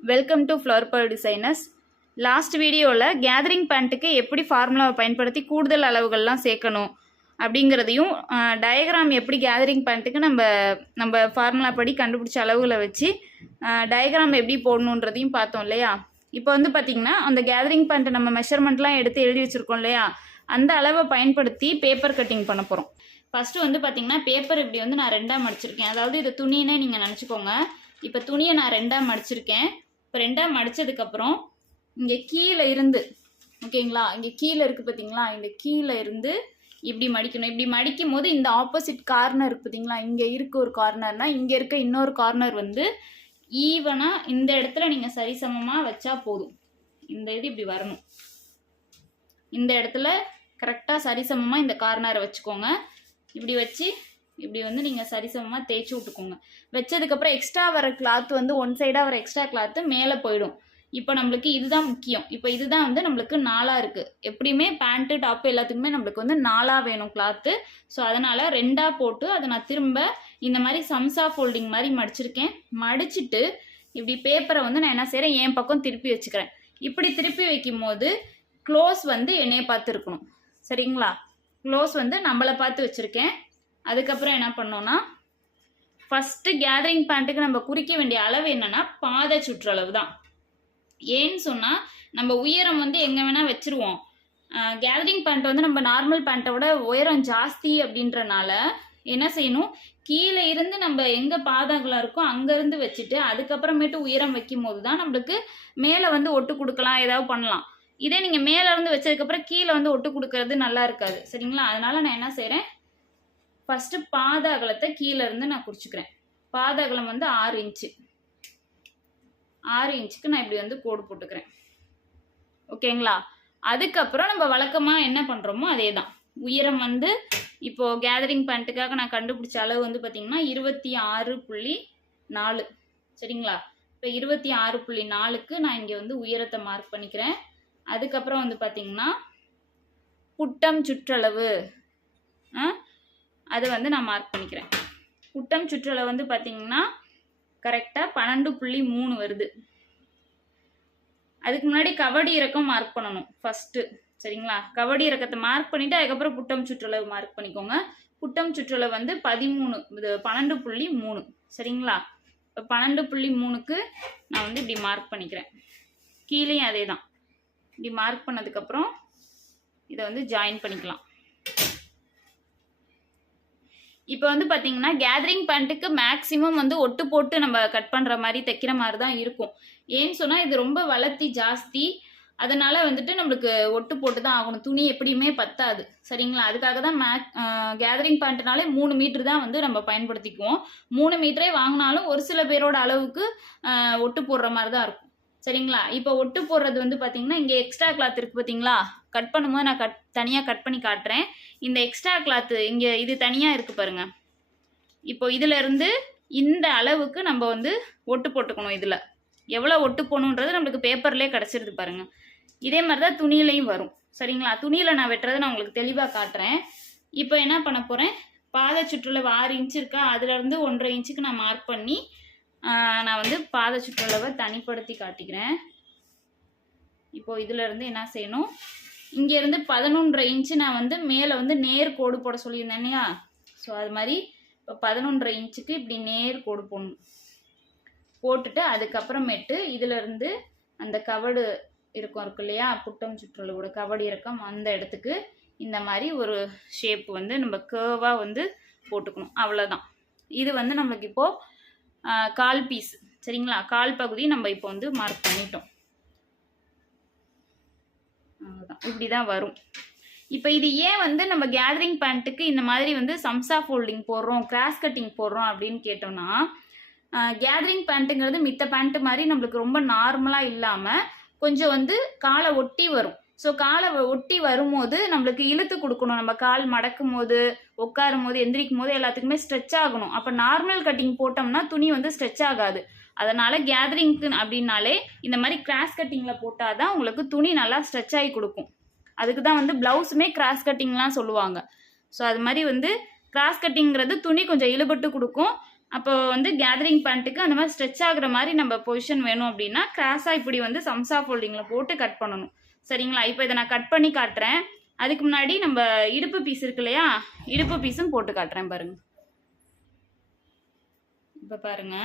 Welcome to flower per designers. Last வீடியோவில் gathering பேண்ட்டுக்கு எப்படி ஃபார்முலாவை பயன்படுத்தி கூடுதல் அளவுகள்லாம் சேர்க்கணும் அப்படிங்கிறதையும் டயக்ராம் எப்படி கேதரிங் பேண்ட்டுக்கு நம்ம ஃபார்முலா படி கண்டுபிடிச்ச அளவுகளை வச்சு டயக்ராம் எப்படி போடணுன்றதையும் பார்த்தோம் இல்லையா. இப்போ வந்து பார்த்திங்கன்னா அந்த கேதரிங் பேண்ட்டை நம்ம மெஷர்மெண்ட்லாம் எடுத்து எழுதி வச்சுருக்கோம் இல்லையா, அந்த அளவை பயன்படுத்தி பேப்பர் கட்டிங் பண்ண போகிறோம். ஃபஸ்ட்டு வந்து பார்த்திங்கன்னா பேப்பர் இப்படி வந்து நான் ரெண்டாக மடிச்சிருக்கேன். அதாவது இது துணின்னே நீங்கள் நினச்சிக்கோங்க. இப்போ துணியை நான் ரெண்டாக மடிச்சிருக்கேன். இப்போ ரெண்டாக மடித்ததுக்கப்புறம் இங்கே கீழே இருந்து, ஓகேங்களா, இங்கே கீழே இருக்குது பார்த்தீங்களா, இந்த கீழே இருந்து இப்படி மடிக்கணும். இப்படி மடிக்கும் போது இந்த ஆப்போசிட் கார்னர் இருக்குது பார்த்தீங்களா, இங்கே இருக்க ஒரு கார்னர்னால் இங்கே இருக்க இன்னொரு கார்னர் வந்து ஈவனாக இந்த இடத்துல நீங்கள் சரிசமமாக வச்சா போதும். இந்த இது இப்படி வரணும். இந்த இடத்துல கரெக்டாக சரிசமமாக இந்த கார்னரை வச்சுக்கோங்க. இப்படி வச்சு இப்படி வந்து நீங்கள் சரிசமமாக தேய்ச்சி விட்டுக்கோங்க. வச்சதுக்கப்புறம் எக்ஸ்ட்ரா வர கிளாத் வந்து ஒன் சைடாக வர எக்ஸ்ட்ரா கிளாத்து மேலே போயிடும். இப்போ நம்மளுக்கு இதுதான் முக்கியம். இப்போ இதுதான் வந்து நம்மளுக்கு 4ஆக இருக்குது. எப்படியுமே பேண்ட்டு டாப்பு எல்லாத்துக்குமே நம்மளுக்கு வந்து 4ஆக வேணும் கிளாத்து. ஸோ அதனால் 2ஆக போட்டு அதை நான் திரும்ப இந்த மாதிரி சம்சா ஃபோல்டிங் மாதிரி மடிச்சிருக்கேன். மடிச்சுட்டு இப்படி பேப்பரை வந்து நான் என்ன செய்கிறேன், என் பக்கம் திருப்பி வச்சுக்கிறேன். இப்படி திருப்பி வைக்கும் போது க்ளோஸ் வந்து என்னைய பார்த்து இருக்கணும், சரிங்களா. க்ளோஸ் வந்து நம்மளை பார்த்து வச்சுருக்கேன். அதுக்கப்புறம் என்ன பண்ணோன்னா, ஃபஸ்ட்டு கேதரிங் பேண்ட்டுக்கு நம்ம குறிக்க வேண்டிய அளவு என்னென்னா பாத சுற்றளவு தான். ஏன்னு சொன்னால் நம்ம உயரம் வந்து எங்கே வேணால் வச்சுருவோம். கேதரிங் பேண்ட் வந்து நம்ம நார்மல் பேண்ட்டை விட உயரம் ஜாஸ்தி அப்படின்றனால என்ன செய்யணும், கீழே இருந்து நம்ம எங்கே பாதங்களாக இருக்கோ அங்கேருந்து வச்சுட்டு அதுக்கப்புறமேட்டு உயரம் வைக்கும் போது தான் நம்மளுக்கு மேலே வந்து ஒட்டு கொடுக்கலாம், ஏதாவது பண்ணலாம். இதே நீங்கள் மேலே இருந்து வச்சதுக்கப்புறம் கீழே வந்து ஒட்டு கொடுக்கறது நல்லா இருக்காது, சரிங்களா. அதனால நான் என்ன செய்கிறேன், ஃபஸ்ட்டு பாத அகலத்தை கீழே இருந்து நான் குறிச்சிக்கிறேன். பாத அகலம் வந்து 6 இன்ச்சு. 6 இன்ச்சுக்கு நான் இப்படி வந்து கோடு போட்டுக்கிறேன், ஓகேங்களா. அதுக்கப்புறம் நம்ம வழக்கமாக என்ன பண்ணுறோமோ அதே தான். உயரம் வந்து இப்போது கேதரிங் பேண்ட்டுக்காக நான் கண்டுபிடிச்ச அளவு வந்து பார்த்திங்கன்னா 26.4, சரிங்களா. இப்போ 26.4க்கு நான் இங்கே வந்து உயரத்தை மார்க் பண்ணிக்கிறேன். அதுக்கப்புறம் வந்து பார்த்திங்கன்னா புட்டம் சுற்றளவு அதை வந்து நான் மார்க் பண்ணிக்கிறேன். புட்டம் சுற்றளவு வந்து பார்த்திங்கன்னா கரெக்டாக 12.3 வருது. அதுக்கு முன்னாடி கவடி இறக்கம் மார்க் பண்ணணும் ஃபஸ்ட்டு, சரிங்களா. கவடி இறக்கத்தை மார்க் பண்ணிவிட்டு அதுக்கப்புறம் புட்டம் சுற்றளவு மார்க் பண்ணிக்கோங்க. புட்டம் சுற்றளவு வந்து 12.3, சரிங்களா. இப்போ 12.3க்கு நான் வந்து இப்படி மார்க் பண்ணிக்கிறேன். கீழேயும் அதே தான். இப்படி மார்க் பண்ணதுக்கப்புறம் இதை வந்து ஜாயின் பண்ணிக்கலாம். இப்போ வந்து பார்த்தீங்கன்னா கேதரிங் பேண்ட்டுக்கு மேக்ஸிமம் வந்து ஒட்டு போட்டு நம்ம கட் பண்ணுற மாதிரி தைக்கிற மாதிரி தான் இருக்கும். ஏன்னு சொன்னால் இது ரொம்ப வளர்த்தி ஜாஸ்தி, அதனால் வந்துட்டு நம்மளுக்கு ஒட்டு போட்டு தான் ஆகணும். துணி எப்படியுமே பத்தாது, சரிங்களா. அதுக்காக தான் கேதரிங் பேண்ட்டுனாலே 3 மீட்ரு தான் வந்து நம்ம பயன்படுத்திக்குவோம். 3 மீட்டரே வாங்கினாலும் ஒரு சில பேரோட அளவுக்கு ஒட்டு போடுற மாதிரி தான் இருக்கும், சரிங்களா. இப்போ ஒட்டு போடுறது வந்து பார்த்தீங்கன்னா இங்கே எக்ஸ்ட்ரா கிளாத் இருக்குது பார்த்தீங்களா, கட் பண்ணும்போது நான் தனியாக கட் பண்ணி காட்டுறேன். இந்த எக்ஸ்ட்ரா கிளாத்து இங்கே இது தனியாக இருக்குது பாருங்கள். இப்போ இதிலேருந்து இந்த அளவுக்கு நம்ம வந்து ஒட்டு போட்டுக்கணும். இதில் எவ்வளோ ஒட்டு போகணுன்றது நம்மளுக்கு பேப்பர்லேயே கிடச்சிருது பாருங்கள். இதே மாதிரி தான் துணியிலையும் வரும், சரிங்களா. துணியில் நான் வெட்டுறதை நான் உங்களுக்கு தெளிவாக காட்டுறேன். இப்போ என்ன பண்ண போகிறேன், பாத சுற்றளவு 6 இன்ச்சு இருக்கா, அதுலேருந்து 1.5 இன்ச்சுக்கு நான் மார்க் பண்ணி நான் வந்து பாத சுற்றளவை தனிப்படுத்தி காட்டிக்கிறேன். இப்போது இதிலேருந்து என்ன செய்யணும், இங்கேருந்து 11.5 இன்ச்சு நான் வந்து மேலே வந்து நேர் கோடு போட சொல்லியிருந்தேன் இல்லையா. ஸோ அது மாதிரி இப்போ 11.5 இன்ச்சுக்கு இப்படி நேர் கோடு போடணும். போட்டுட்டு அதுக்கப்புறமேட்டு இதிலேருந்து அந்த கவடு இருக்கு இல்லையா, புட்டம் சுற்றளவோட கவடு இறக்கம், அந்த இடத்துக்கு இந்த மாதிரி ஒரு ஷேப் வந்து நம்ம கேர்வாக வந்து போட்டுக்கணும், அவ்வளோதான். இது வந்து நம்மளுக்கு இப்போது கால் பீஸ், சரிங்களா. கால் பகுதி நம்ம இப்போ வந்து மார்க் பண்ணிட்டோம். அவ்வளோதான், இப்படி தான் வரும். இப்போ இது ஏன் வந்து நம்ம கேதரிங் பேண்ட்டுக்கு இந்த மாதிரி வந்து சம்சா ஃபோல்டிங் போடுறோம், கிராஸ் கட்டிங் போடுறோம் அப்படின்னு கேட்டோம்னா, கேதரிங் பேண்ட்டுங்கிறது மித்த பேண்ட்டு மாதிரி நம்மளுக்கு ரொம்ப நார்மலாக இல்லாமல் கொஞ்சம் வந்து காலை ஒட்டி வரும். ஸோ காலை ஒட்டி வரும்போது நம்மளுக்கு இழுத்து கொடுக்கணும். நம்ம கால் மடக்கும் போது, உட்காரும் போது, எந்திரிக்கும் போது எல்லாத்துக்குமே ஸ்ட்ரெச் ஆகணும். அப்போ நார்மல் கட்டிங் போட்டோம்னா துணி வந்து ஸ்ட்ரெச் ஆகாது. அதனால் கேதரிங்க்கு அப்படின்னாலே இந்த மாதிரி கிராஸ் கட்டிங்கில் போட்டால் தான் உங்களுக்கு துணி நல்லா ஸ்ட்ரெச் ஆகி கொடுக்கும். அதுக்கு தான் வந்து ப்ளவுஸுமே கிராஸ் கட்டிங்லாம் சொல்லுவாங்க. ஸோ அது மாதிரி வந்து கிராஸ் கட்டிங்கிறது துணி கொஞ்சம் இழுபட்டு கொடுக்கும். அப்போ வந்து கேதரிங் பேண்ட்டுக்கு அந்த மாதிரி ஸ்ட்ரெச் ஆகுற மாதிரி நம்ம பொசிஷன் வேணும் அப்படின்னா கிராஸாக இப்படி வந்து சம்சா ஃபோல்டிங்கில் போட்டு கட் பண்ணணும். சரிங்களா? இப்போ இதை நான் கட் பண்ணி காட்டுறேன். அதுக்கு முன்னாடி நம்ம இடுப்பு பீஸ் இருக்கு இல்லையா, இடுப்பு பீஸும் போட்டு காட்டுறேன் பாருங்க. இப்போ பாருங்க,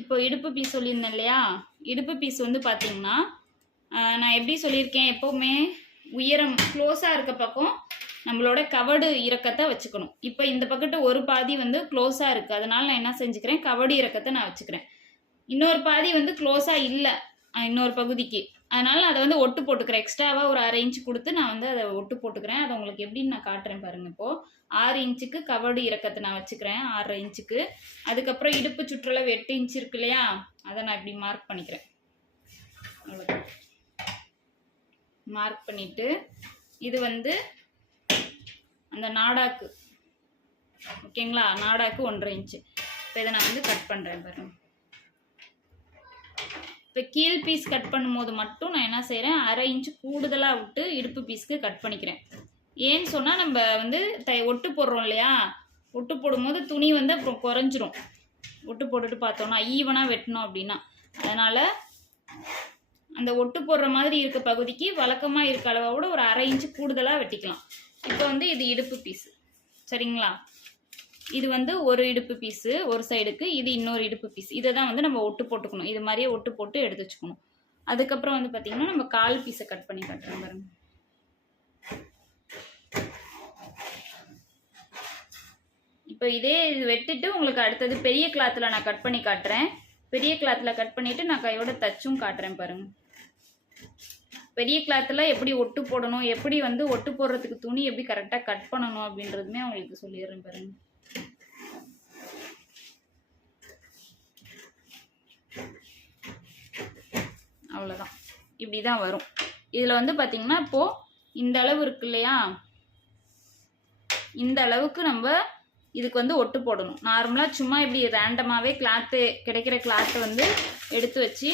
இப்போ இடுப்பு பீஸ் சொல்லியிருந்தேன் இல்லையா, இடுப்பு பீஸ் வந்து பார்த்தீங்கன்னா நான் எப்படி சொல்லியிருக்கேன், எப்போவுமே உயரம் க்ளோஸாக இருக்க பக்கம் நம்மளோட கவடு இறக்கத்தை வச்சுக்கணும். இப்போ இந்த பக்கத்து ஒரு பாதி வந்து க்ளோஸாக இருக்குது, அதனால நான் என்ன செஞ்சுக்கிறேன், கவடு இறக்கத்தை நான் வச்சுக்கிறேன். இன்னொரு பாதி வந்து க்ளோஸாக இல்லை இன்னொரு பகுதிக்கு, அதனால் அதை வந்து ஒட்டு போட்டுக்கிறேன். எக்ஸ்ட்ராவாக ஒரு 1/2 இன்ச் கொடுத்து நான் வந்து அதை ஒட்டு போட்டுக்கிறேன். அதை உங்களுக்கு எப்படின்னு நான் காட்டுறேன் பாருங்கள். இப்போது 6 இன்ச்சுக்கு கவடு இறக்கத்தை நான் வச்சுக்கிறேன், 6.5 இன்ச்சுக்கு. அதுக்கப்புறம் இடுப்பு சுற்றளவு 8 இன்ச் இருக்கு இல்லையா, அதை நான் இப்படி மார்க் பண்ணிக்கிறேன். அவ்வளோதான். மார்க் பண்ணிவிட்டு இது வந்து அந்த நாடாக்கு, ஓகேங்களா, நாடாக்கு 1.5 இன்ச்சு. இப்போ இதை நான் வந்து கட் பண்ணுறேன் பாருங்க. இப்போ கீழ் பீஸ் கட் பண்ணும்போது மட்டும் நான் என்ன செய்கிறேன், 1/2 இன்ச்சு கூடுதலாக விட்டு இடுப்பு பீஸ்க்கு கட் பண்ணிக்கிறேன். ஏன்னு சொன்னால் நம்ம வந்து ஒட்டு போடுறோம் இல்லையா, ஒட்டு போடும்போது துணி வந்து அப்புறம் குறைஞ்சிரும். ஒட்டு போட்டுட்டு பார்த்தோன்னா ஈவனாக வெட்டணும் அப்படின்னா, அதனால் அந்த ஒட்டு போடுற மாதிரி இருக்க பகுதிக்கு வழக்கமாக இருக்க அளவோட ஒரு 1/2 இன்ச்சு கூடுதலாக வெட்டிக்கலாம். இப்போ வந்து இது இடுப்பு பீஸு, சரிங்களா? இது வந்து ஒரு இடுப்பு பீஸு ஒரு சைடுக்கு, இது இன்னொரு இடுப்பு பீஸ். இதை தான் வந்து நம்ம ஒட்டு போட்டுக்கணும். இது மாதிரியே ஒட்டு போட்டு எடுத்து வச்சுக்கணும். அதுக்கப்புறம் வந்து பார்த்தீங்கன்னா நம்ம கால் பீஸை கட் பண்ணி காட்டுறோம் பாருங்க. இப்போ இதே இது வெட்டிட்டு உங்களுக்கு அடுத்தது பெரிய கிளாத்தில் நான் கட் பண்ணி காட்டுறேன். பெரிய கிளாத்தில் கட் பண்ணிவிட்டு நான் கையோட தச்சும் காட்டுறேன் பாருங்க. பெரிய கிளாத்தில் எப்படி ஒட்டு போடணும், எப்படி வந்து ஒட்டு போடுறதுக்கு துணி எப்படி கரெக்டாக கட் பண்ணணும் அப்படின்றதுமே அவங்களுக்கு சொல்லிடுறேன் பாருங்க. அவ்வளோதான், இப்படி தான் வரும். இதில் வந்து பார்த்திங்கன்னா இப்போது இந்த அளவு இருக்கு இல்லையா, இந்த அளவுக்கு நம்ம இதுக்கு வந்து ஒட்டு போடணும். நார்மலாக சும்மா இப்படி ரேண்டமாகவே கிளாத்து கிடைக்கிற கிளாத்தை வந்து எடுத்து வச்சு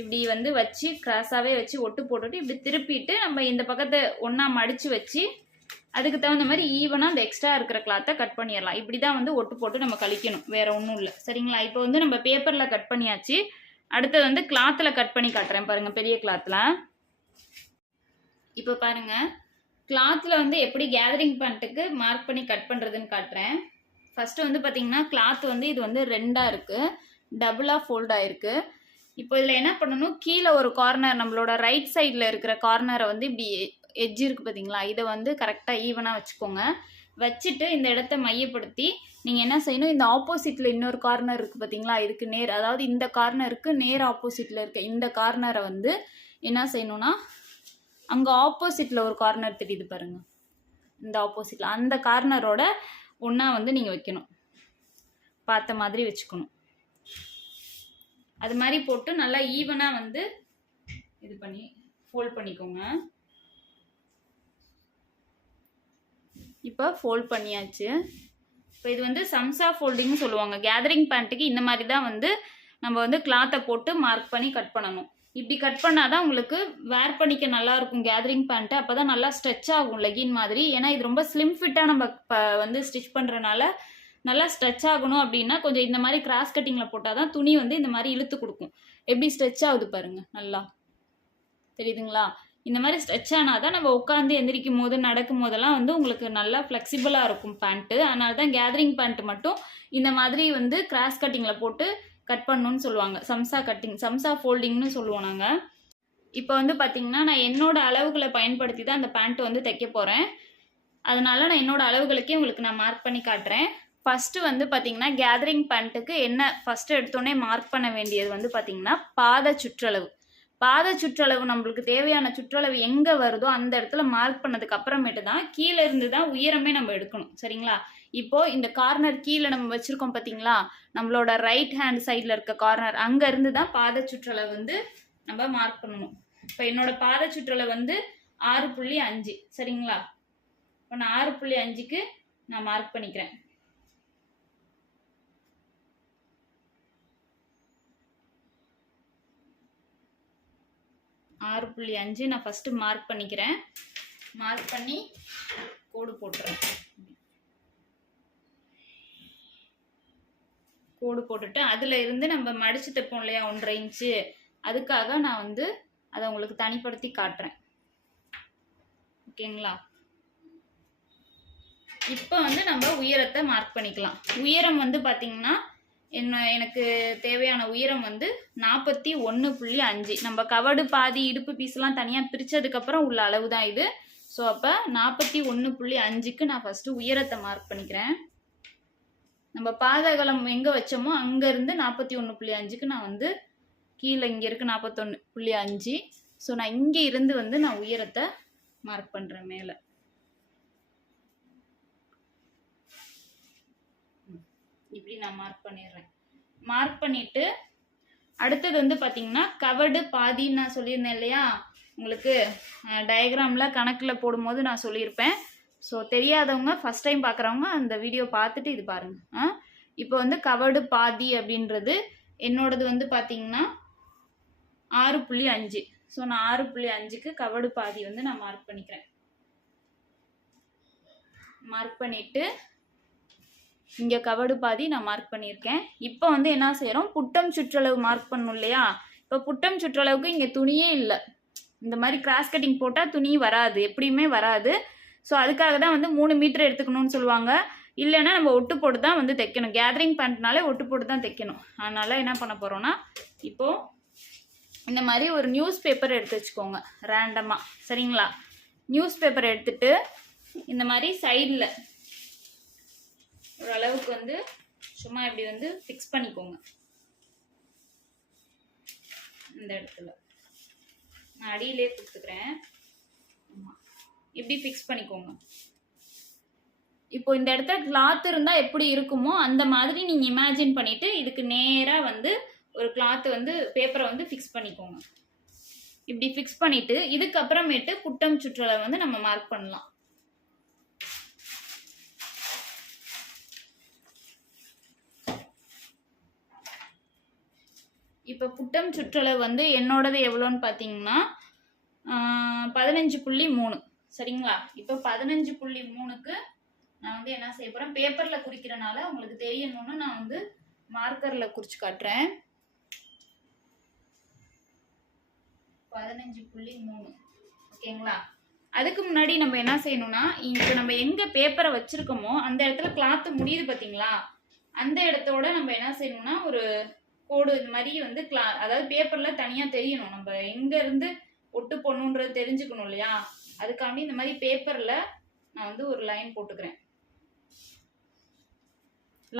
இப்படி வந்து வச்சு கிராஸாகவே வச்சு ஒட்டு போட்டுட்டு இப்படி திருப்பிட்டு நம்ம இந்த பக்கத்தை ஒன்றா மடித்து வச்சு அதுக்கு தகுந்த மாதிரி ஈவனாக அந்த எக்ஸ்ட்ரா இருக்கிற கிளாத்தை கட் பண்ணிடலாம். இப்படி தான் வந்து ஒட்டு போட்டு நம்ம கழிக்கணும், வேறு ஒன்றும் இல்லை. சரிங்களா? இப்போ வந்து நம்ம பேப்பரில் கட் பண்ணியாச்சு. அடுத்தது வந்து கிளாத்தில் கட் பண்ணி காட்டுறேன் பாருங்கள். பெரிய கிளாத்தில் இப்போ பாருங்கள், கிளாத்தில் வந்து எப்படி கேதரிங் பேண்ட்டுக்கு மார்க் பண்ணி கட் பண்ணுறதுன்னு காட்டுறேன். ஃபஸ்ட்டு வந்து பார்த்திங்கன்னா கிளாத் வந்து இது வந்து 2ஆக இருக்குது, டபுளாக ஃபோல்டாக இருக்குது. இப்போ இதில் என்ன பண்ணணும், கீழே ஒரு கார்னர் நம்மளோட ரைட் சைடில் இருக்கிற கார்னரை வந்து இப்படி எட்ஜ் இருக்குது பார்த்தீங்களா, இதை வந்து கரெக்டாக ஈவனாக வச்சுக்கோங்க. வச்சுட்டு இந்த இடத்த மையப்படுத்தி நீங்கள் என்ன செய்யணும், இந்த ஆப்போசிட்டில் இன்னொரு கார்னர் இருக்குது பார்த்தீங்களா, இதுக்கு நேர், அதாவது இந்த கார்னருக்கு நேர் ஆப்போசிட்டில் இருக்க இந்த கார்னரை வந்து என்ன செய்யணும்னா, அங்கே ஆப்போசிட்டில் ஒரு கார்னர் தெரியுது பாருங்கள், இந்த ஆப்போசிட்டில் அந்த கார்னரோட ஒன்றா வந்து நீங்கள் வைக்கணும், பார்த்த மாதிரி வச்சுக்கணும். அது மாதிரி போட்டு நல்லா ஈவனாக வந்து இது பண்ணி ஃபோல்ட் பண்ணிக்கோங்க. இப்போ ஃபோல்ட் பண்ணியாச்சு. இப்போ இது வந்து சம்சா ஃபோல்டிங்னு சொல்லுவாங்க. கேதரிங் பேண்ட்டுக்கு இந்த மாதிரி தான் வந்து நம்ம வந்து கிளாத்தை போட்டு மார்க் பண்ணி கட் பண்ணணும். இப்படி கட் பண்ணால் தான் உங்களுக்கு வேர் பண்ணிக்க நல்லாயிருக்கும் கேதரிங் பேண்ட்டு. அப்போ தான் நல்லா ஸ்ட்ரெச் ஆகும் லெகின் மாதிரி. ஏன்னா இது ரொம்ப ஸ்லிம் ஃபிட்டாக நம்ம வந்து ஸ்டிச் பண்ணுறனால நல்லா ஸ்ட்ரெச் ஆகணும் அப்படின்னா கொஞ்சம் இந்த மாதிரி கிராஸ் கட்டிங்கில் போட்டால் தான் துணி வந்து இந்த மாதிரி இழுத்து கொடுக்கும். எப்படி ஸ்ட்ரெச் ஆகுது பாருங்கள், நல்லா தெரியுதுங்களா? இந்த மாதிரி ஸ்ட்ரெச் ஆனால் தான் நம்ம உட்காந்து எந்திரிக்கும் போது நடக்கும் போதெல்லாம் வந்து உங்களுக்கு நல்லா ஃப்ளெக்சிபிளாக இருக்கும் பேண்ட்டு. அதனால தான் கேதரிங் பேண்ட்டு மட்டும் இந்த மாதிரி வந்து கிராஸ் கட்டிங்கில் போட்டு கட் பண்ணணும்னு சொல்லுவாங்க. சம்சா கட்டிங், சம்சா ஃபோல்டிங்னு சொல்லுவோம் நாங்கள். இப்போ வந்து பார்த்திங்கன்னா நான் என்னோடய அளவுகளை பயன்படுத்தி தான் அந்த பேண்ட்டு வந்து தைக்க போகிறேன். அதனால நான் என்னோடய அளவுகளுக்கே உங்களுக்கு நான் மார்க் பண்ணி காட்டுறேன். ஃபஸ்ட்டு வந்து பார்த்திங்கன்னா கேதரிங் பேண்ட்டுக்கு என்ன ஃபஸ்ட்டு எடுத்தோடனே மார்க் பண்ண வேண்டியது வந்து பார்த்திங்கன்னா பாத சுற்றளவு. பாத சுற்றளவு நம்மளுக்கு தேவையான சுற்றளவு எங்கே வருதோ அந்த இடத்துல மார்க் பண்ணதுக்கு அப்புறமேட்டு தான் கீழே இருந்து தான் உயரமே நம்ம எடுக்கணும். சரிங்களா? இப்போது இந்த கார்னர் கீழே நம்ம வச்சுருக்கோம் பார்த்தீங்களா, நம்மளோட ரைட் ஹேண்ட் சைடில் இருக்க கார்னர், அங்கேருந்து தான் பாத சுற்றளவு வந்து நம்ம மார்க் பண்ணணும். இப்போ என்னோட பாத சுற்றளவு வந்து 6.5. சரிங்களா? இப்போ நான் 6.5க்கு நான் மார்க் பண்ணிக்கிறேன். ஆறு 6.5 நான் ஃபஸ்ட்டு மார்க் பண்ணிக்கிறேன். மார்க் பண்ணி கோடு போட்டுறேன். கோடு போட்டுட்டு அதில் இருந்து நம்ம மடித்து தைப்போம் இல்லையா 1.5 இன்ச்சு, அதுக்காக நான் வந்து அதை உங்களுக்கு தனிப்படுத்தி காட்டுறேன். ஓகேங்களா? இப்போ வந்து நம்ம உயரத்தை மார்க் பண்ணிக்கலாம். உயரம் வந்து பார்த்தீங்கன்னா எனக்கு தேவையான உயரம் வந்து 41.5. நம்ம கவடு பாதி இடுப்பு பீஸ்லாம் தனியாக பிரித்ததுக்கப்புறம் உள்ள அளவு தான் இது. ஸோ அப்போ 41.5க்கு நான் ஃபஸ்ட்டு உயரத்தை மார்க் பண்ணிக்கிறேன். நம்ம பாதகலம் எங்கே வச்சோமோ அங்கேருந்து 41.5க்கு நான் வந்து கீழே இங்கே இருக்குது 41.5. ஸோ நான் இங்கே இருந்து வந்து நான் உயரத்தை மார்க் பண்ணுறேன் மேலே. இப்படி நான் மார்க் பண்ணிடுறேன். மார்க் பண்ணிவிட்டு அடுத்தது வந்து பார்த்தீங்கன்னா கவடு பாதின்னு நான் சொல்லியிருந்தேன் இல்லையா, உங்களுக்கு டயக்ராமில் கணக்கில் போடும்போது நான் சொல்லியிருப்பேன். ஸோ தெரியாதவங்க ஃபஸ்ட் டைம் பார்க்குறவங்க அந்த வீடியோ பார்த்துட்டு இது பாருங்கள். இப்போ வந்து கவடு பாதி அப்படின்றது என்னோடது வந்து பார்த்தீங்கன்னா 6.5. ஸோ நான் 6.5க்கு கவடு பாதி வந்து நான் மார்க் பண்ணிக்கிறேன். மார்க் பண்ணிவிட்டு இங்கே கவடு பாதி நான் மார்க் பண்ணியிருக்கேன். இப்போ வந்து என்ன செய்கிறோம், புட்டம் சுற்றளவு மார்க் பண்ணணும் இல்லையா. இப்போ புட்டம் சுற்றளவுக்கு இங்கே துணியே இல்லை. இந்த மாதிரி கிராஸ் கட்டிங் போட்டால் துணி வராது, எப்படியுமே வராது. ஸோ அதுக்காக தான் வந்து 3 மீட்டர் எடுத்துக்கணும்னு சொல்லுவாங்க. இல்லைன்னா நம்ம ஒட்டு போட்டு தான் வந்து தைக்கணும். கேதரிங் பேண்ட்னாலே ஒட்டு போட்டு தான் தைக்கணும். அதனால் என்ன பண்ண போகிறோன்னா, இப்போது இந்த மாதிரி ஒரு நியூஸ் பேப்பர் எடுத்து வச்சுக்கோங்க ரேண்டமாக, சரிங்களா. நியூஸ் பேப்பர் எடுத்துகிட்டு இந்த மாதிரி சைடில் ஓரளவுக்கு வந்து சும்மா இப்படி வந்து ஃபிக்ஸ் பண்ணிக்கோங்க. இந்த இடத்துல நான் அடியிலே கொடுத்துக்கிறேன். ஆமாம், இப்படி ஃபிக்ஸ் பண்ணிக்கோங்க. இப்போ இந்த இடத்துல கிளாத் இருந்தால் எப்படி இருக்குமோ அந்த மாதிரி நீங்கள் இமேஜின் பண்ணிவிட்டு இதுக்கு நேராக வந்து ஒரு கிளாத் வந்து பேப்பரை வந்து ஃபிக்ஸ் பண்ணிக்கோங்க. இப்படி ஃபிக்ஸ் பண்ணிவிட்டு இதுக்கப்புறமேட்டு புட்டம் சுற்றளவு வந்து நம்ம மார்க் பண்ணலாம். இப்போ புட்டம் சுற்றளவு வந்து என்னோடது எவ்வளோன்னு பார்த்தீங்கன்னா 15.3, சரிங்களா. இப்போ 15.3க்கு நான் வந்து என்ன செய்ய போகிறேன், பேப்பரில் குறிக்கிறனால உங்களுக்கு தெரியணும்னு நான் வந்து மார்க்கரில் குறித்து காட்டுறேன். 15.3, ஓகேங்களா. அதுக்கு முன்னாடி நம்ம என்ன செய்யணும்னா, இப்போ நம்ம எங்கே பேப்பரை வச்சுருக்கோமோ அந்த இடத்துல கிளாத்து முடியுது பார்த்தீங்களா, அந்த இடத்தோட நம்ம என்ன செய்யணும்னா ஒரு கோடு இந்த மாதிரி வந்து அதாவது பேப்பரில் தனியாக தெரியணும். நம்ம எங்கேருந்து ஒட்டு போடணுன்றது தெரிஞ்சுக்கணும் இல்லையா, அதுக்காண்டி இந்த மாதிரி பேப்பரில் நான் வந்து ஒரு லைன் போட்டுக்கிறேன்.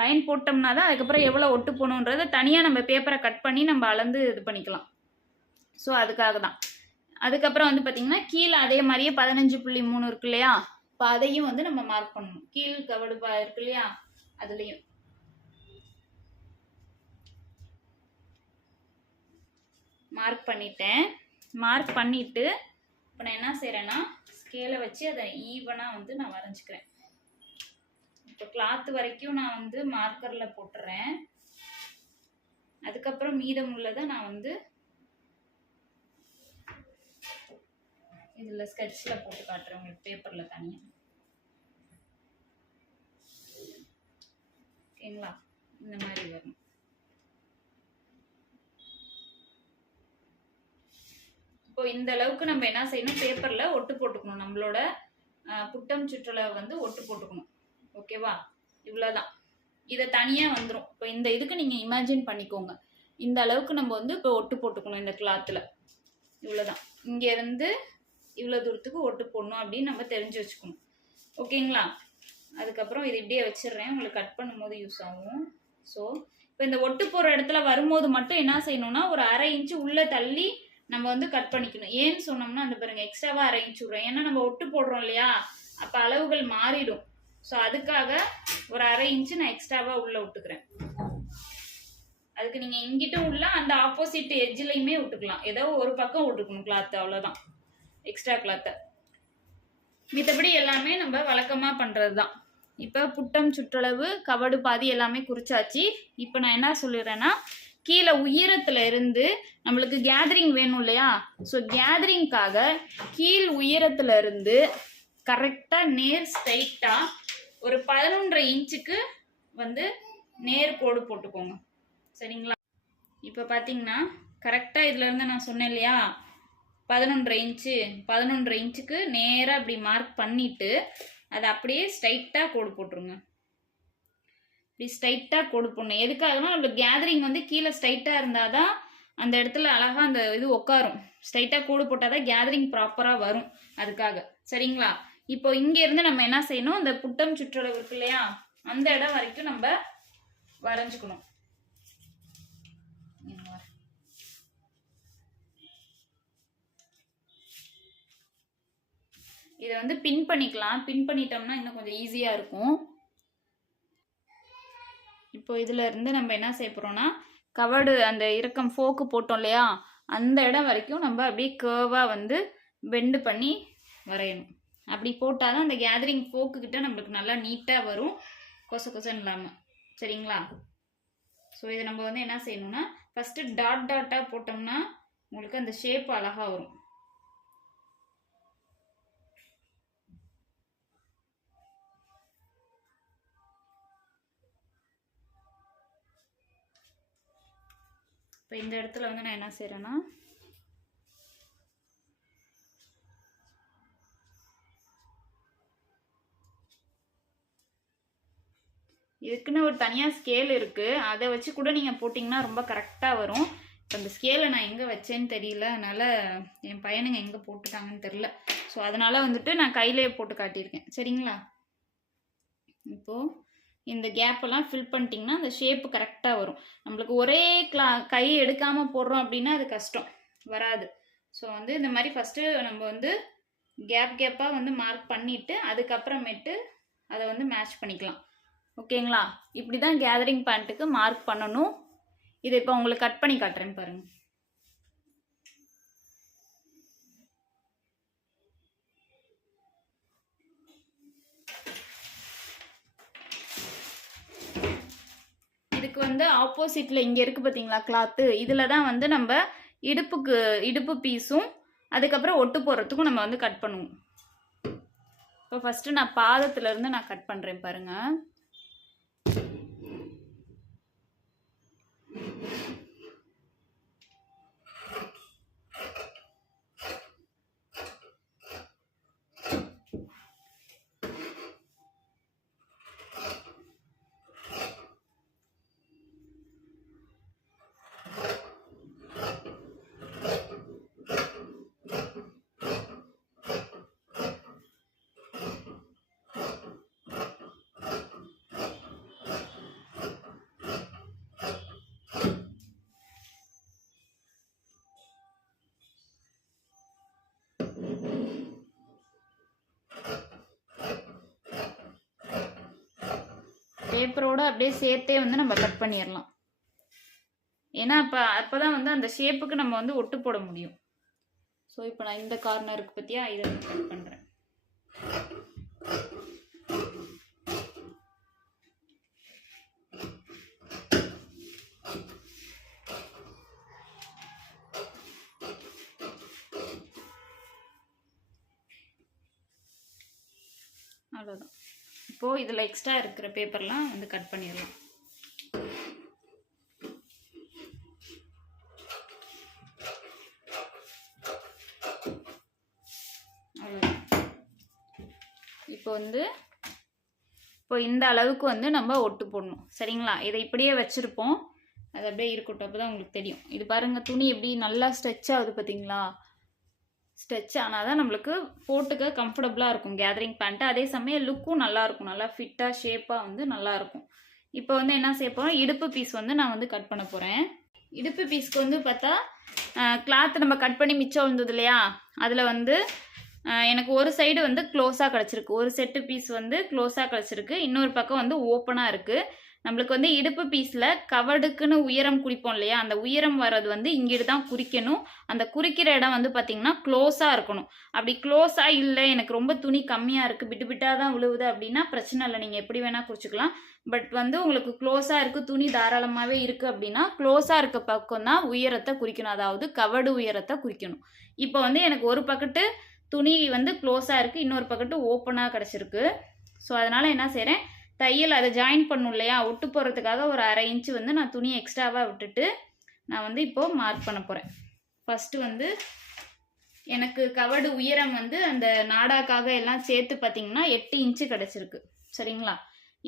லைன் போட்டோம்னா தான் அதுக்கப்புறம் எவ்வளோ ஒட்டு போகணுன்றதை தனியாக நம்ம பேப்பரை கட் பண்ணி நம்ம அளந்து இது பண்ணிக்கலாம். ஸோ அதுக்காக தான். அதுக்கப்புறம் வந்து பார்த்திங்கன்னா கீழே அதே மாதிரியே 15.3 இருக்கு இல்லையா, இப்போ அதையும் வந்து நம்ம மார்க் பண்ணணும். கீழ் கவடு இருக்கு இல்லையா, அதுலேயும் மார்க் பண்ணிட்டேன். மார்க் பண்ணிவிட்டு இப்போ நான் என்ன செய்கிறேன்னா ஸ்கேலை வச்சு அதை ஈவனாக வந்து நான் வரைஞ்சிக்கிறேன். இப்போ கிளாத்து வரைக்கும் நான் வந்து மார்க்கரில் போட்டுறேன். அதுக்கப்புறம் மீதம் உள்ளதை நான் வந்து இதில் ஸ்கெட்சில் போட்டு காட்டுறேன் உங்களுக்கு பேப்பரில் தனியாக. ஓகேங்களா, இந்த மாதிரி வரும். இப்போ இந்த அளவுக்கு நம்ம என்ன செய்யணும், பேப்பரில் ஒட்டு போட்டுக்கணும். நம்மளோட புட்டம் சுற்றளவு வந்து ஒட்டு போட்டுக்கணும். ஓகேவா, இவ்வளோதான். இதை தனியாக வந்துடும். இப்போ இந்த இதுக்கு நீங்கள் இமேஜின் பண்ணிக்கோங்க, இந்த அளவுக்கு நம்ம வந்து இப்போ ஒட்டு போட்டுக்கணும் இந்த கிளாத்தில். இவ்வளோதான், இங்கேருந்து இவ்வளோ தூரத்துக்கு ஒட்டு போடணும் அப்படின்னு நம்ம தெரிஞ்சு வச்சுக்கணும். ஓகேங்களா. அதுக்கப்புறம் இது இப்படியே வச்சிடுறேன், உங்களுக்கு கட் பண்ணும்போது யூஸ் ஆகும். ஸோ இப்போ இந்த ஒட்டு போகிற இடத்துல வரும்போது மட்டும் என்ன செய்யணும்னா ஒரு 1/2 இன்ச்சு உள்ளே தள்ளி நம்ம வந்து கட் பண்ணிக்கணும். ஏன்னு சொன்னோம்னா அந்த பாருங்கள் எக்ஸ்ட்ராவாக 1/2 இன்ச்சு விடுறோம். ஏன்னா நம்ம ஒட்டு போடுறோம் இல்லையா, அப்போ அளவுகள் மாறிடும். ஸோ அதுக்காக ஒரு 1/2 இன்ச்சு நான் எக்ஸ்ட்ராவாக உள்ளே விட்டுக்கிறேன். அதுக்கு நீங்கள் இங்கிட்டும் உள்ள அந்த ஆப்போசிட் எட்ஜ்லையுமே விட்டுக்கலாம். ஏதோ ஒரு பக்கம் விட்டுக்கணும் கிளாத்து, அவ்வளோதான் எக்ஸ்ட்ரா கிளாத்தை. மித்தபடி எல்லாமே நம்ம வழக்கமாக பண்ணுறது தான். இப்போ புட்டம் சுற்றளவு கவடு பாதி எல்லாமே குறிச்சாச்சு. இப்போ நான் என்ன சொல்லிடுறேன்னா கீழே உயரத்தில் இருந்து நம்மளுக்கு கேதரிங் வேணும் இல்லையா, ஸோ கேதரிங்காக கீழ் உயரத்தில் இருந்து கரெக்டாக நேர் ஸ்ட்ரைட்டாக ஒரு 11.5 இன்ச்சுக்கு வந்து நேர் கோடு போட்டுக்கோங்க. சரிங்களா? இப்போ பார்த்தீங்கன்னா கரெக்டாக இதுலேருந்து நான் சொன்னேன் இல்லையா 11 இன்ச்சுக்கு நேராக அப்படி மார்க் பண்ணிவிட்டு அதை அப்படியே ஸ்ட்ரைட்டாக கோடு போட்டுருங்க. இப்படி ஸ்ட்ரைட்டாக கோடு போடணும். எதுக்காகனா நம்ம கேதரிங் வந்து கீழே ஸ்ட்ரைட்டாக இருந்தால் தான் அந்த இடத்துல அழகாக அந்த இது உட்காரும். ஸ்ட்ரைட்டாக கோடு போட்டால் தான் கேதரிங் ப்ராப்பராக வரும். அதுக்காக சரிங்களா? இப்போ இங்கேருந்து நம்ம என்ன செய்யணும், இந்த புட்டம் சுற்றளவு இருக்கு இல்லையா அந்த இடம் வரைக்கும் நம்ம வரைஞ்சிக்கணும். இதை வந்து பின் பண்ணிக்கலாம். பின் பண்ணிட்டோம்னா இன்னும் கொஞ்சம் ஈஸியாக இருக்கும். இப்போ இதில் இருந்து நம்ம என்ன செய்ய போகிறோம்னா கவர்டு அந்த இறக்கம் ஃபோக்கு போட்டோம் இல்லையா அந்த இடம் வரைக்கும் நம்ம அப்படியே கேர்வாக வந்து பெண்டு பண்ணி வரையணும். அப்படி போட்டால் தான் அந்த கேதரிங் ஃபோக்குக்கிட்ட நம்மளுக்கு நல்லா நீட்டாக வரும், கொசன்னு இல்லாமல். சரிங்களா? ஸோ இதை நம்ம வந்து என்ன செய்யணும்னா ஃபஸ்ட்டு டாட்டாக போட்டோம்னா உங்களுக்கு அந்த ஷேப் அழகாக வரும். இப்போ இந்த இடத்துல வந்து நான் என்ன செய்கிறேன்னா இதுக்குன்னு ஒரு தனியாக ஸ்கேல் இருக்குது, அதை வச்சு கூட நீங்கள் போட்டிங்கன்னா ரொம்ப கரெக்டாக வரும். இப்போ அந்த ஸ்கேலை நான் எங்கே வச்சேன்னு தெரியல, அதனால் என் பையனுங்க எங்கே போட்டுட்டாங்கன்னு தெரில. ஸோ அதனால் வந்துட்டு நான் கையிலேயே போட்டு காட்டியிருக்கேன். சரிங்களா? இப்போது இந்த கேப்பெல்லாம் ஃபில் பண்ணிட்டிங்கன்னா அந்த ஷேப்பு கரெக்டாக வரும். நம்மளுக்கு ஒரே கை எடுக்காமல் போடுறோம் அப்படின்னா அது கஷ்டம், வராது. ஸோ வந்து இந்த மாதிரி ஃபஸ்ட்டு நம்ம வந்து கேப்பாக வந்து மார்க் பண்ணிவிட்டு அதுக்கப்புறமேட்டு அதை வந்து மேட்ச் பண்ணிக்கலாம். ஓகேங்களா? இப்படி தான் கேதரிங் பேண்ட்டுக்கு மார்க் பண்ணணும். இதை இப்போ உங்களுக்கு கட் பண்ணி காட்டுறேன்னு பாருங்கள். இதுக்கு வந்து ஆப்போசிட்டில் இங்கே இருக்குது பார்த்தீங்களா கிளாத்து, இதில் தான் வந்து நம்ம இடுப்பு பீஸும் அதுக்கப்புறம் ஒட்டு போடுறதுக்கும் நம்ம வந்து கட் பண்ணுவோம். இப்போ ஃபஸ்ட்டு நான் பாதத்துலேருந்து நான் கட் பண்ணுறேன் பாருங்கள். பேப்பரோட அப்படியே சேர்த்தே வந்து நம்ம கட் பண்ணிடலாம். ஏன்னா அப்போதான் வந்து அந்த ஷேப்புக்கு நம்ம வந்து ஒட்டு போட முடியும். ஸோ இப்போ நான் இந்த கார்னருக்கு பற்றியா இதை கட் பண்ணுறேன். அவ்வளோதான். இப்போது இதில் எக்ஸ்ட்ரா இருக்கிற பேப்பர்லாம் வந்து கட் பண்ணிடலாம். அவ்வளோதான். இப்போ இந்த அளவுக்கு வந்து நம்ம ஒட்டு போடணும். சரிங்களா? இதை இப்படியே வச்சுருப்போம், அது அப்படியே இருக்கட்டும். அப்போ தான் உங்களுக்கு தெரியும். இது பாருங்கள், துணி எப்படி நல்லா ஸ்ட்ரெச் ஆகுது பார்த்தீங்களா? ஸ்ட்ரெச் ஆனால் தான் நம்மளுக்கு போட்டுக்க கம்ஃபர்டபுளாக இருக்கும் கேதரிங் பேண்ட்டு. அதே சமயம் லுக்கும் நல்லாயிருக்கும், நல்லா ஃபிட்டாக ஷேப்பாக வந்து நல்லாயிருக்கும். இப்போ வந்து என்ன செய்ய போகிறோம், இடுப்பு பீஸ் வந்து நான் வந்து கட் பண்ண போகிறேன். இடுப்பு பீஸ்க்கு வந்து பார்த்தா கிளாத்து நம்ம கட் பண்ணி மிச்சம் வந்தது இல்லையா, அதில் வந்து எனக்கு ஒரு சைடு வந்து க்ளோஸாக கிடச்சிருக்கு, ஒரு செட்டு பீஸ் வந்து க்ளோஸாக கிடச்சிருக்கு, இன்னொரு பக்கம் வந்து ஓப்பனாக இருக்குது. நம்மளுக்கு வந்து இடுப்பு பீஸில் கவடுக்குன்னு உயரம் குறிப்போம் இல்லையா, அந்த உயரம் வர்றது வந்து இங்கிட்டு தான் குறிக்கணும். அந்த குறிக்கிற இடம் வந்து பார்த்திங்கன்னா க்ளோஸாக இருக்கணும். அப்படி க்ளோஸாக இல்லை, எனக்கு ரொம்ப துணி கம்மியாக இருக்குது, விட்டு விட்டாக தான் விழுவுது அப்படின்னா பிரச்சனை இல்லை, நீங்கள் எப்படி வேணால் குறிச்சிக்கலாம். பட் வந்து உங்களுக்கு க்ளோஸாக இருக்குது, துணி தாராளமாகவே இருக்குது அப்படின்னா க்ளோஸாக இருக்க பக்கம் தான் உயரத்தை குறிக்கணும், அதாவது கவடு உயரத்தை குறிக்கணும். இப்போ வந்து எனக்கு ஒரு பக்கத்து துணி வந்து க்ளோஸாக இருக்குது, இன்னொரு பக்கத்து ஓப்பனாக கிடச்சிருக்கு. ஸோ அதனால் என்ன செய்கிறேன், தையல் அதை ஜாயின் பண்ணும் இல்லையா, ஒட்டு போடுறதுக்காக ஒரு 1/2 இன்ச்சு வந்து நான் துணி எக்ஸ்ட்ராவாக விட்டுட்டு நான் வந்து இப்போது மார்க் பண்ண போகிறேன். ஃபஸ்ட்டு வந்து எனக்கு கவடு உயரம் வந்து அந்த நாடாக்காக எல்லாம் சேர்த்து பார்த்திங்கன்னா 8 இன்ச்சு கிடச்சிருக்கு. சரிங்களா?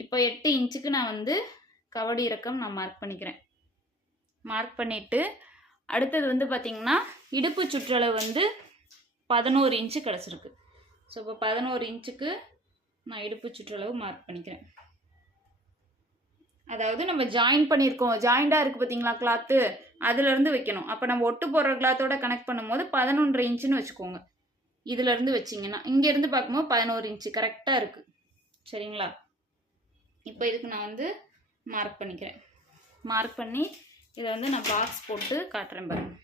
இப்போ 8 இன்ச்சுக்கு நான் வந்து கவடு இறக்கம் நான் மார்க் பண்ணிக்கிறேன். மார்க் பண்ணிவிட்டு அடுத்தது வந்து பார்த்திங்கன்னா இடுப்பு சுற்றளவு வந்து 11 இன்ச்சு கிடச்சிருக்கு. ஸோ இப்போ 11 இன்ச்சுக்கு நான் இடுப்பு சுற்றளவு மார்க் பண்ணிக்கிறேன். அதாவது நம்ம ஜாயின் பண்ணியிருக்கோம், ஜாயிண்டாக இருக்குது பார்த்தீங்களா கிளாத்து, அதுலேருந்து வைக்கணும். அப்போ நம்ம ஒட்டு போடுற கிளாத்தோட கனெக்ட் பண்ணும்போது 11.5 இன்ச்சுன்னு வச்சுக்கோங்க. இதிலேருந்து வச்சிங்கன்னா இங்கேருந்து பார்க்கும்போது 11 இன்ச்சு கரெக்டாக இருக்குது. சரிங்களா? இப்போ இதுக்கு நான் வந்து மார்க் பண்ணிக்கிறேன். மார்க் பண்ணி இதை வந்து நான் பாக்ஸ் போட்டு காட்டுறேன் பாருங்க.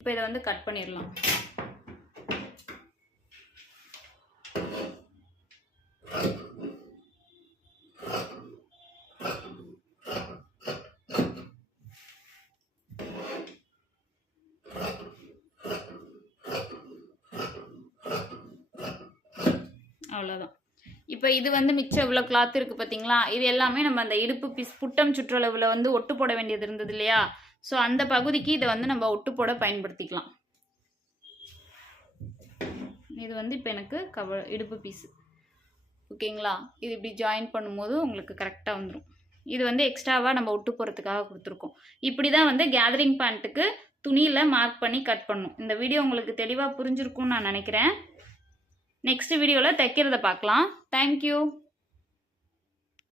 இப்போ இதை வந்து கட் பண்ணிடலாம். அவ்வளோதான். இப்போ இது வந்து மிச்சம் இவ்வளோ கிளாத் இருக்குது பார்த்தீங்களா, இது எல்லாமே நம்ம அந்த இடுப்பு பீஸ் புட்டம் சுற்றளவில் வந்து ஒட்டு போட வேண்டியது இருந்தது இல்லையா, ஸோ அந்த பகுதிக்கு இதை வந்து நம்ம ஒட்டு போட பயன்படுத்திக்கலாம். இது வந்து இப்போ எனக்கு இடுப்பு பீஸு. ஓகேங்களா? இது இப்படி ஜாயின் பண்ணும்போது உங்களுக்கு கரெக்டாக வந்துடும். இது வந்து எக்ஸ்ட்ராவாக நம்ம ஒட்டு போகிறதுக்காக கொடுத்துருக்கோம். இப்படி தான் வந்து கேதரிங் பேண்ட்டுக்கு துணியில் மார்க் பண்ணி கட் பண்ணணும். இந்த வீடியோ உங்களுக்கு தெளிவாக புரிஞ்சிருக்கும்னு நான் நினைக்கிறேன். நெக்ஸ்ட் வீடியோவில் தைக்கிறத பார்க்கலாம். தேங்க்யூ.